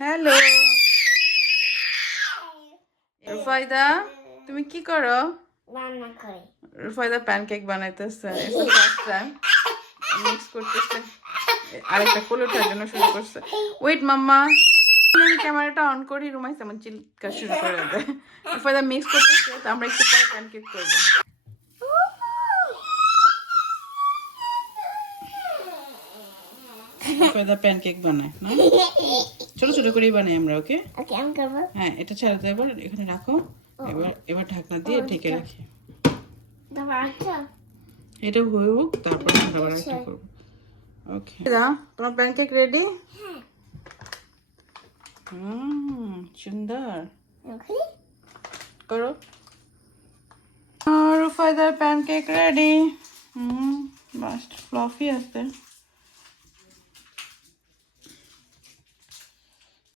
Hello Rufaida, তুমি কি করো? রান্না করে রুফায়দা প্যানকেক বানাইতেছে। এটা ফার্স্ট টাইম মিক্স করতেছে। আরেকটা কোলোটার জন্য শুরু করছে। ওয়েট মাম্মা, আমি ক্যামেরাটা অন করি, রুমাইস এমন চিল্কা শুরু করে দেয়। রুফায়দা মিক্স করতেছে, তো আমরা একটু পরে প্যানকেক করবো। রুফায়দা প্যানকেক বানায় না, ছোট ছোট করেই বানাই আমরা। ওকে ওকে আমি করব। হ্যাঁ, এটা ছাড়া তো এবার এখানে রাখো। এবার ঢাকনা দিয়ে ঢেকে রাখি। তারপর আচ্ছা এটা হয়ে হোক, তারপর আমরা আবার একটা করবো। ওকে তোমার প্যানকেক রেডি? হ্যাঁ সুন্দর ওকে করো। রুফায়দার প্যানকেক রেডি। মাস্ট ফ্লফি আছে।